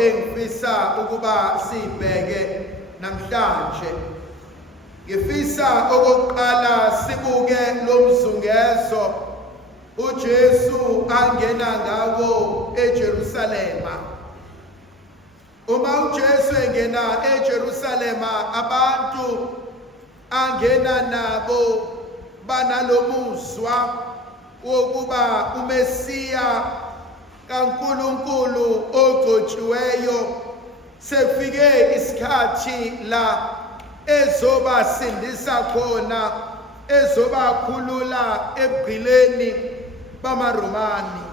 engifisa ukuba sibheke namhlanje. Ngifisa okokuqala sibuke lo mzungezo uJesu angena ngawo eJerusalema. Uma uJesu engena eJerusalema, abantu angena nabo banalomuzwa wokuba uMesiya kaNkulunkulu ogcotshiweyo sefike isikhathi la ezobasindisa khona, ezobakhulula ebugqileni bamaRomani.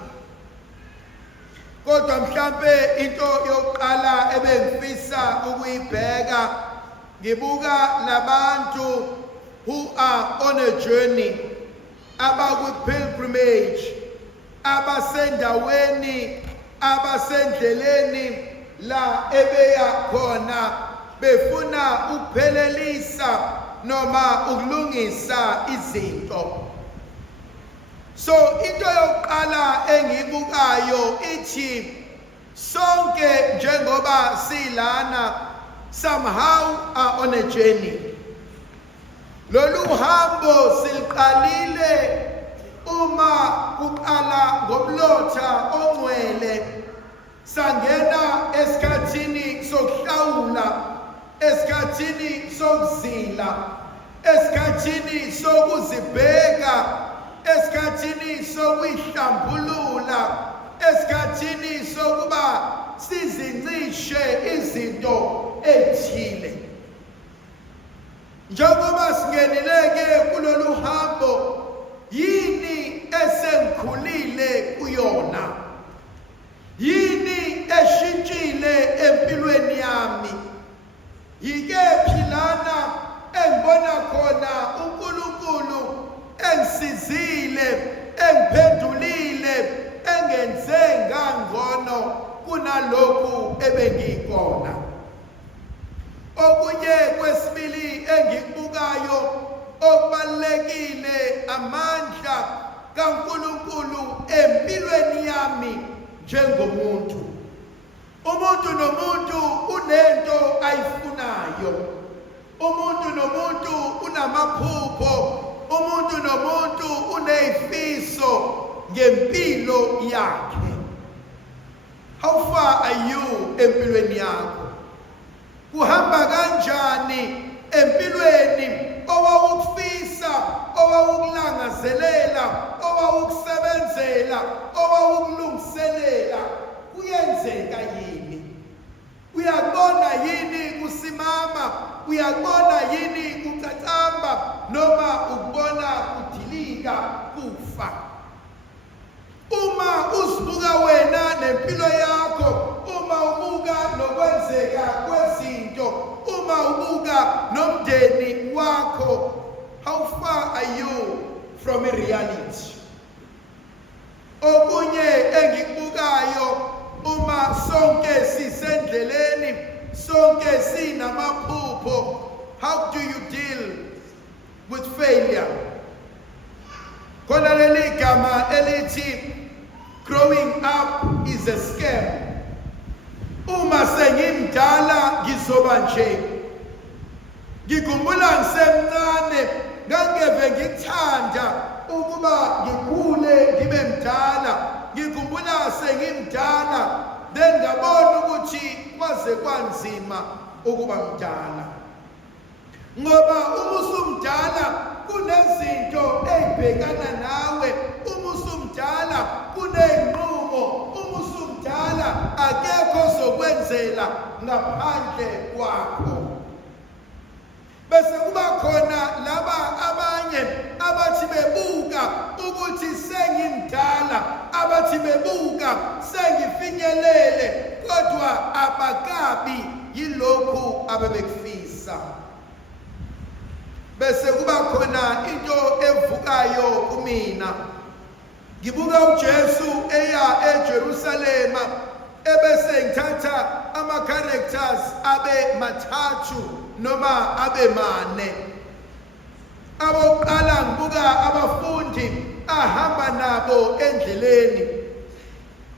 Kodwa mhlambe into yokuqala ebengifisa ukuyibheka, ngibuka labantu who are on a journey, abakwi-pilgrimage, abasendaweni, abasendleleni la ebeya khona befuna ukuphelelisa noma ukulungisa izinto. So into yokuqala engibukayo ithi sonke njengoba silana somehow are on a journey. Lolu hambo siliqalile uma kuqala ngomlotha ongcwele sangena esikhathini sokuhlawula, esikhathini sokuzila, esikhathini sokuzibheka, esikhathini sokuyihlambulula, esikhathini sokuba sizincishe izinto ezithile. Njengoba singenileke kulolu hambo, yini esengikhulile kuyona? Yini eshintshile empilweni yami? Yikephi lana engibona khona uNkulunkulu engisizile, engiphendulile, engenze ngangcono kunalokhu ebengikhona? Okunye kwesibili engikubukayo okubalekile, amandla kaNkulunkulu empilweni yami njengomuntu. Umuntu nomuntu unento ayifunayo. Umuntu nomuntu unamaphupho. Umuntu nomuntu unezifiso ngempilo yakhe. How far are you empilweni yakho? Kuhamba kanjani empilweni owawukufisa, owawukulangazelela, owawukusebenzela, owawukulungiselela? Kuyenzeka yini? Uyakubona yini kusimama? Uyakubona yini kucacamba? Noma ukubona kudilika, kufa? Uma uzibuka wena nempilo yakho, uma ubuka nokwenzeka kwezinto, uma ubuka nomndeni wakho, how far are you from reality? Okunye engikubukayo, uma sonke sisendleleni, sonke sinamaphupho, how do you deal with failure? Khona leli gama elithi growing up is a scam. Uma sengimdala ngizoba nje. Ngikhumbula ngisemncane ngangeve ngithanda ukuba ngikhule ngibe mdala. Ngikhumbula sengimdala then ngabona ukuthi kwaze kwanzima ukuba mdala. Ngoba uma usumdala kunezinto ezibhekana nawe, uma usumdala kuney'nqumo, uma usumdala akekho ozokwenzela ngaphandle kwakho. Bese kuba khona laba abanye abathi bebuka ukuthi sengimdala, abathi bebuka sengifinyelele, kodwa abakabi yilokhu ababekufisa. Bese kuba khona into evukayo kumina. Ngibuka uJesu eya eJerusalema, ebese ngithatha ama-characters abe mathathu noma abe mane. Abokuqala ngibuka abafundi ahamba nabo endleleni.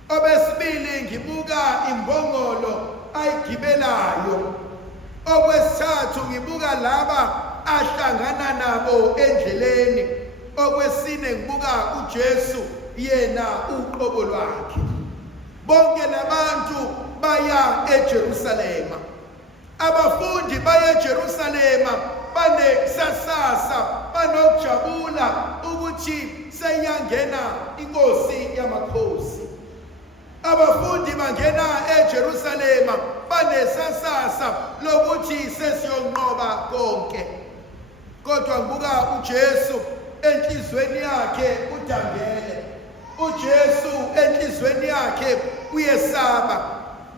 Obesibili ngibuka imbongolo ayigibelayo. Okwesithathu ngibuka laba ahlangana nabo endleleni. Okwesine ngibuka uJesu yena uqobo lwakhe. Bonke labantu baya eJerusalema. Abafundi baya eJerusalema banesasasa, banokujabula ukuthi seyangena inkosi yamakhosi. Abafundi bangena eJerusalema banesasasa lokuthi sesiyonqoba konke. Kodwa ngibuka uJesu enhlizweni yakhe udangele. uJesu enhlizweni yakhe uyesaba.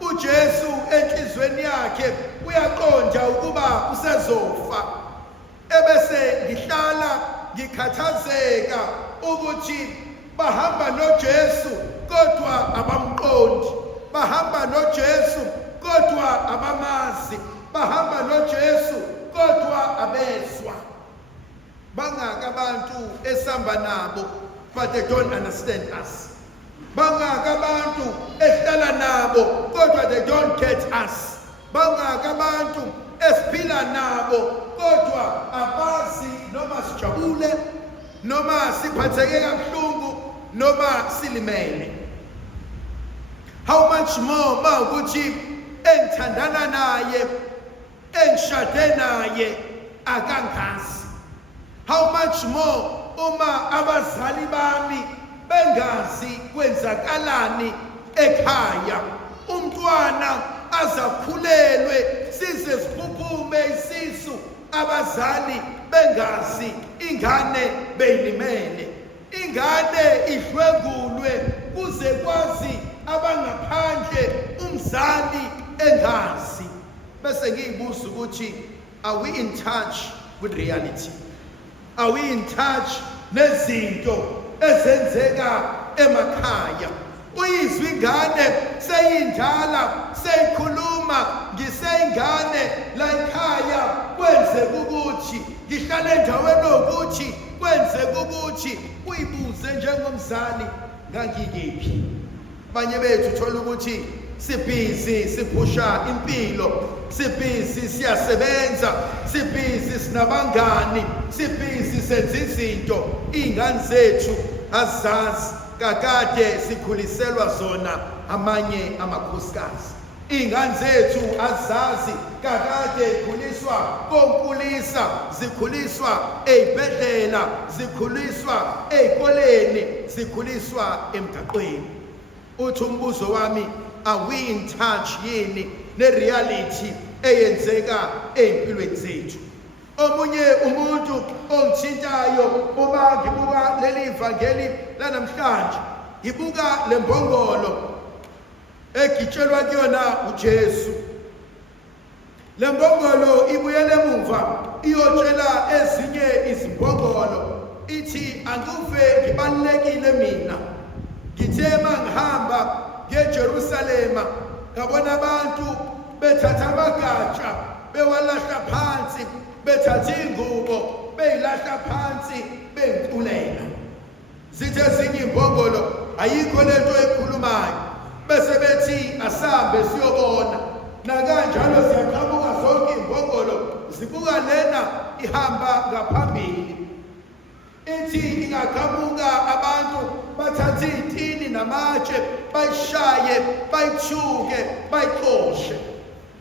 uJesu enhlizweni yakhe uyaqonda ukuba usezofa. Ebese ngihlala ngikhathazeka ukuthi bahamba noJesu kodwa abamqondi. Bahamba noJesu kodwa abamazi. Bahamba noJesu kodwa abezwa. Bangaka abantu esamba nabo but they don't understand us. Bangaka abantu esihlala nabo kodwa they don't get us. Bangaka abantu esiphila nabo kodwa abazi noma sijabule noma siphatheke kabuhlungu noma silimele. How much more mawukuthi engithandana naye, engishade naye akangazi. How much more uma abazali bami bengazi kwenzakalani ekhaya. Umntwana azakhulelwe size siphuphume isisu, abazali bengazi ingane beyilimele. Ingane idlwengulwe kuze kwazi abangaphandle, umzali engazi. Bese ngiyibuza ukuthi, are we in touch with reality? Are we in touch nezinto ezenzeka emakhaya? Uyizwa ingane seyindala seyikhuluma, ngiseyingane la ekhaya kwenzeka ukuthi, ngihlale endaweni ukuthi kwenzeka ukuthi. Uyibuze njengomzali, ngangikephi? Abanye bethu uthola ukuthi sibhizi siphusha impilo, sibhizi siyasebenza, sibhizi sinabangani, sibhizi senza izinto iy'ngane zethu azazi kakade sikhuliselwa zona amanye amakhosikazi. Iy'ngane zethu azazi kakade zikhuliswa konkulisa, zikhuliswa ey'bhedlela, zikhuliswa ey'koleni, zikhuliswa emgaqweni. Uthi umbuzo wami, are we in touch yini nereality eyenzeka ey'mpilweni zethu? Omunye umuntu ongithintayo uma ngibuka leli vangeli lanamhlanje, ngibuka le mbongolo egitshelwa kuyona uJesu. Le mbongolo ibuyele emuva iyotshela ezinye izimbongolo, ithi anguve ngibalulekile mina. Ngithe mangihamba ngeJerusalema ngabona abantu bethatha amagatsha bewalahla phansi, bethatha ingubo beyilahla phansi bengiculela. Zithe ezinye imbongolo ayikho lento ekhulumayo, bese bethi asambe siyobona. Nakanjalo ziyaqhamuka zonke imbongolo zibuka lena ihamba ngaphambili. Ithi ingaqhamuka abantu bathathe iy'tini namatshe bayishaye, bayithuke, bayixoshe.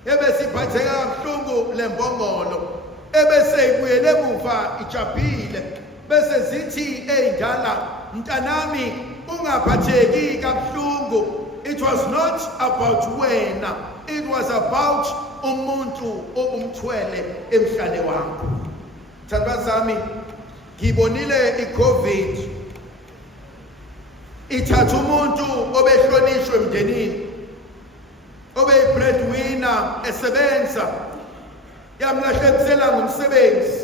Ebese iphatheka kabuhlungu le mbongolo, ebese ibuyele emuva ijabhile. Bese zithi ey'ndala, mntanami ungaphatheki kabuhlungu. It was not about wena, it was about umuntu obumthwele emhlane wakho. Thandwa zami, ngibonile iCovid ithatha umuntu obehlonishwe emndenini, obeyi-breadwinner esebenza, yamlahlekisela ngumsebenzi,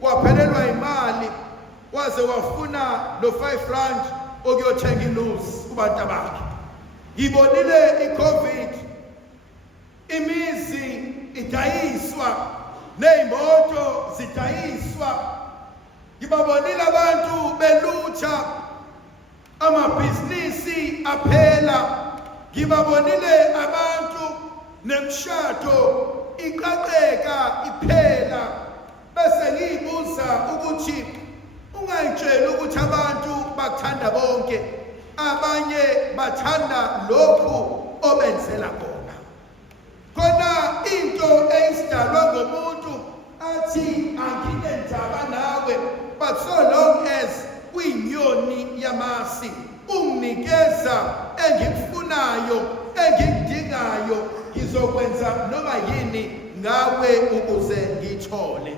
waphelelwa imali, waze wafuna lo 5 rand okuyothenga inuzi kubantu bakhe. Ngibonile iCovid imizi idayiswa, ney'moto zidayiswa. Ngibabonile abantu belutha, amabhizinisi aphela, ngibabonile abantu nemshado iqaqeka iphela bese ngiyibuza ukuthi ungayitshela ukuthi abantu bakuthanda bonke, abanye bathanda lokhu obenzela khona. Khona into eyisidalwa ngomuntu athi anginendaba nawe, but so long as uyinyoni yamasi unginikeza engikufunayo engikudingayo, ngizokwenza noma yini ngawe ukuze ngithole.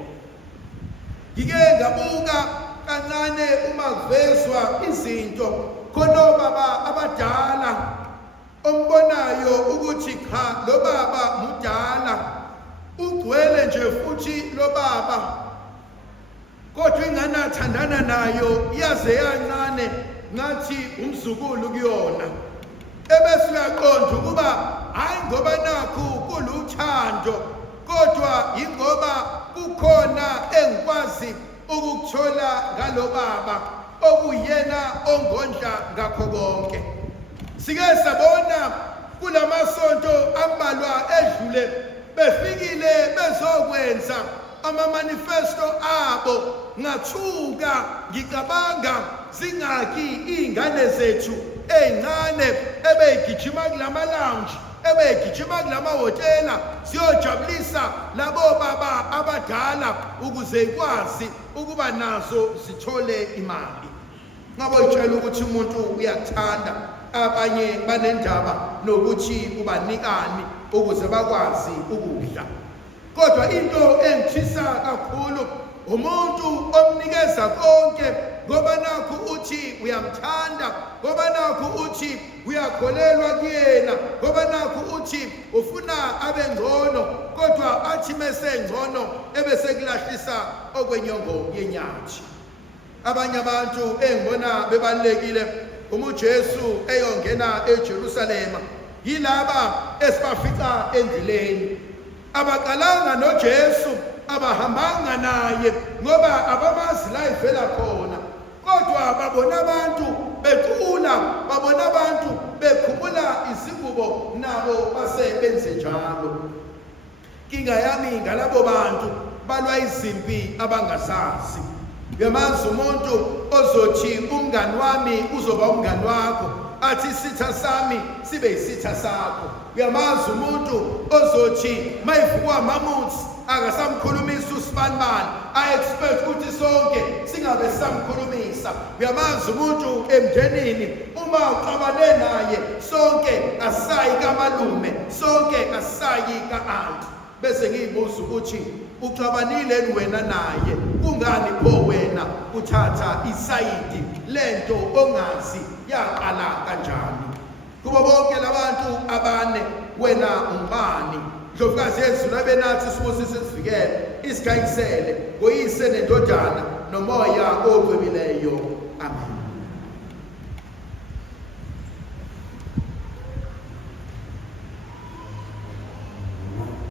Ngike ngabuka kancane uma kuvezwa izinto khona obaba abadala ombonayo ukuthi cha lo baba mudala ugcwele nje futhi lo baba, kodwa ingane athandana nayo yaze yancane ngathi umzukulu kuyona, ebese uyaqonda ukuba hayi ngoba nakhu kuluthando, kodwa ingoba kukhona engikwazi ukuthola ngalo baba okuyena ongondla ngakho konke. Sike sabona kulamasonto ambalwa edlule befikile bezokwenza ama-manifesto abo, ngathuka ngicabanga zingaki iy'ngane zethu ey'ncane ebey'gijima kulama-lounge, ebey'gijima kulamahhotela ziyojabulisa labo baba abadala ukuze ikwazi ukuba nazo zithole imali. Ngabe uyitshela ukuthi umuntu uyakuthanda, abanye banendaba nokuthi ubanikani ukuze bakwazi ukudla. Kodwa into engithisa kakhulu umuntu omnikeza konke, ngoba nakhu uthi uyamthanda, ngoba nakhu uthi uyakholelwa kuyena, ngoba nakhu uthi ufuna abe ngcono, kodwa athi mese ngcono ebese kulahlisa okwenyongo yenyathi. Abanye abantu engibona bebalekile uma uJesu eyongena eJerusalema yilaba esibafica endleleni, abaqalanga noJesu, abahambanga naye ngoba abamazi la ivela khona, kodwa babona abantu bequla, babona abantu bekhumula izingubo, nabo basebenze njalo. Inkinga yami ngalabo bantu balwa izimpi abangazazi. Uyamazi umuntu ozothi umngani wami uzoba umngani wakho, athi isitha sami sibe isitha sakho. Uyamazi umuntu ozothi mayivukwa amamuthi akasamkhulumisa usibanibani, a-expect ukuthi sonke singabe samkhulumisa. Uyamazi umuntu emndenini uma uxabane naye sonke asayi kamalume, sonke asayi ka-anti, bese ngiyibuza ukuthi uxabanile wena naye, kungani pho wena uthatha isayidi lento ongazi yaqala kanjani? Kubo bonke labantu abane wena umbani? Ndlovukazi yezulu abenathi sibusise sivikele isigayisele ngoyise nendodana nomoya ogwebileyo. Amen.